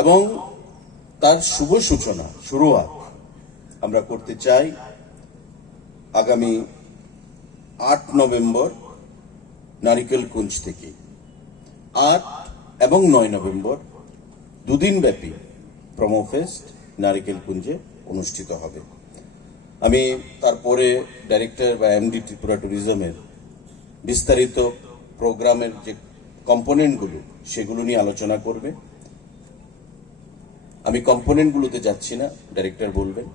এবং তার শুভ সূচনা, শুরুয়াত আমরা করতে চাই আগামী আট নভেম্বর নারিকেল কুঞ্জ থেকে। আট এবং নয় নভেম্বর দুদিন ব্যাপী প্রমোফেস্ট নারিকেল কুঞ্জে অনুষ্ঠিত হবে। আমি তারপরে ডাইরেক্টর বা এমডি ত্রিপুরা ট্যুরিজমের বিস্তারিত প্রোগ্রামের যে কম্পোনেন্টগুলো, সেগুলো নিয়ে আলোচনা করবে। আমি কম্পোনেন্টগুলোতে যাচ্ছি না ডাইরেক্টর বলবেন।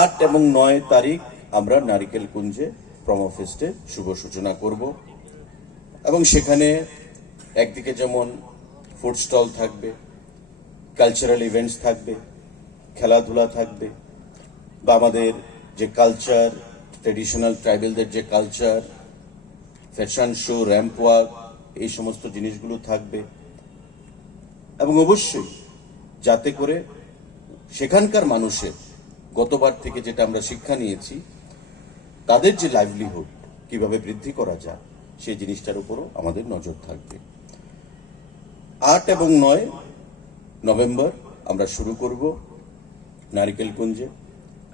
আট এবং নয় তারিখ আমরা নারিকেল কুঞ্জে প্রমোফেস্টে শুভ সূচনা করব। এবং সেখানে একদিকে যেমন ফুড স্টল থাকবে কালচারাল ইভেন্টস থাকবে, খেলাধুলা থাকবে, বা আমাদের যে কালচার ট্রেডিশনাল ট্রাইবেলদের যে culture fashion show ramp walk এই সমস্ত জিনিসগুলো থাকবে। এবং অবশ্যই যাতে করে সেখানকার মানুষের, গতবার থেকে যেটা আমরা শিক্ষা নিয়েছি, তাদের যে লাইভলিহুড কীভাবে বৃদ্ধি করা যায়, সেই জিনিসটার উপরও আমাদের নজর থাকবে। আট এবং নয় নভেম্বর আমরা শুরু করব নারিকেল কুঞ্জে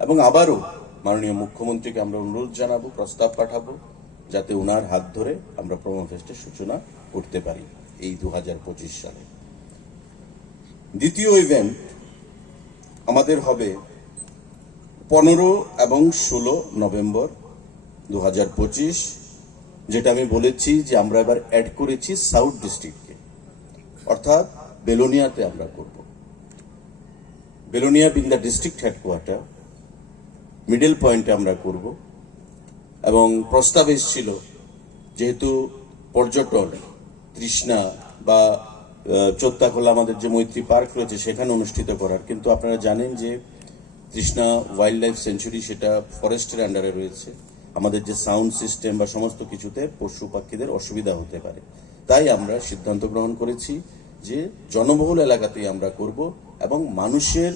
এবং আবারও মাননীয় মুখ্যমন্ত্রীকে আমরা অনুরোধ জানাব, প্রস্তাব পাঠাবো, যাতে ওনার হাত ধরে আমরা প্রোমো ফেস্টের সূচনা করতে পারি এই দু হাজার পঁচিশ সালে। দ্বিতীয় ইভেন্ট আমাদের হবে পনেরো এবং ষোলো নভেম্বর দু হাজার পঁচিশ, যেটা আমি বলেছি যে আমরা এবার অ্যাড করেছি সাউথ ডিস্ট্রিক্টকে অর্থাৎ বেলোনিয়াতে আমরা করব। Belonia being the district headquarter middle পয়েন্টে আমরা করব। এবং প্রস্তাব এসেছিল, যেহেতু পর্যটন, তৃষ্ণা বা চোত্তাখোলা আমাদের যে মৈত্রী পার্ক রয়েছে, সেখানে অনুষ্ঠিত করার। কিন্তু আপনারা জানেন যে তৃষ্ণা ওয়াইল্ড লাইফ সেঞ্চুরি সেটা ফরেস্টের আন্ডারে রয়েছে। আমাদের যে সাউন্ড সিস্টেম বা সমস্ত কিছুতে পশু পাখিদের অসুবিধা হতে পারে। তাই আমরা সিদ্ধান্ত গ্রহণ করেছি যে জনবহুল এলাকাতেই আমরা করব এবং মানুষের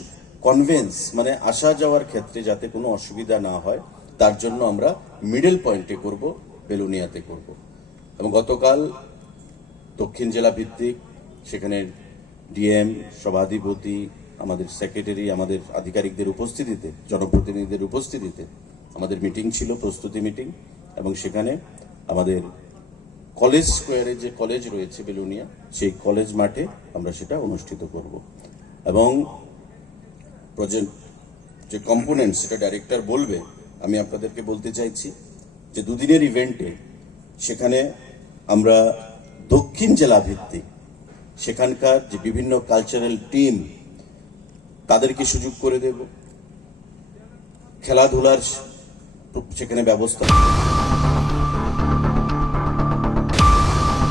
কনভেন্স মানে আসা যাওয়ার ক্ষেত্রে যাতে কোনো অসুবিধা না হয়, তার জন্য আমরা মিডল পয়েন্টে করব, বেলুনিয়াতে করব। এবং গতকাল দক্ষিণ জেলা ভিত্তিক সেখানে ডিএম, সভাধিপতি, আমাদের সেক্রেটারি, আমাদের আধিকারিকদের উপস্থিতিতে, জনপ্রতিনিধিদের উপস্থিতিতে আমাদের মিটিং ছিল, প্রস্তুতি মিটিং, এবং সেখানে আমাদের কলেজ স্কোয়ারে যে কলেজ রয়েছে বেলুনিয়া, সেই কলেজ মাঠে আমরা সেটা অনুষ্ঠিত করব। এবং প্রজেন্ট যে কম্পোনেন্ট সেটা ডাইরেক্টর বলবে, আমি আপনাদেরকে বলতে চাইছি যে দুদিনের ইভেন্টে সেখানে আমরা দক্ষিণ জেলা ভিত্তিক সেখানকার যে বিভিন্ন কালচারাল টিম তাদেরকে সুযোগ করে দেব। খেলাধুলার সেখানে ব্যবস্থা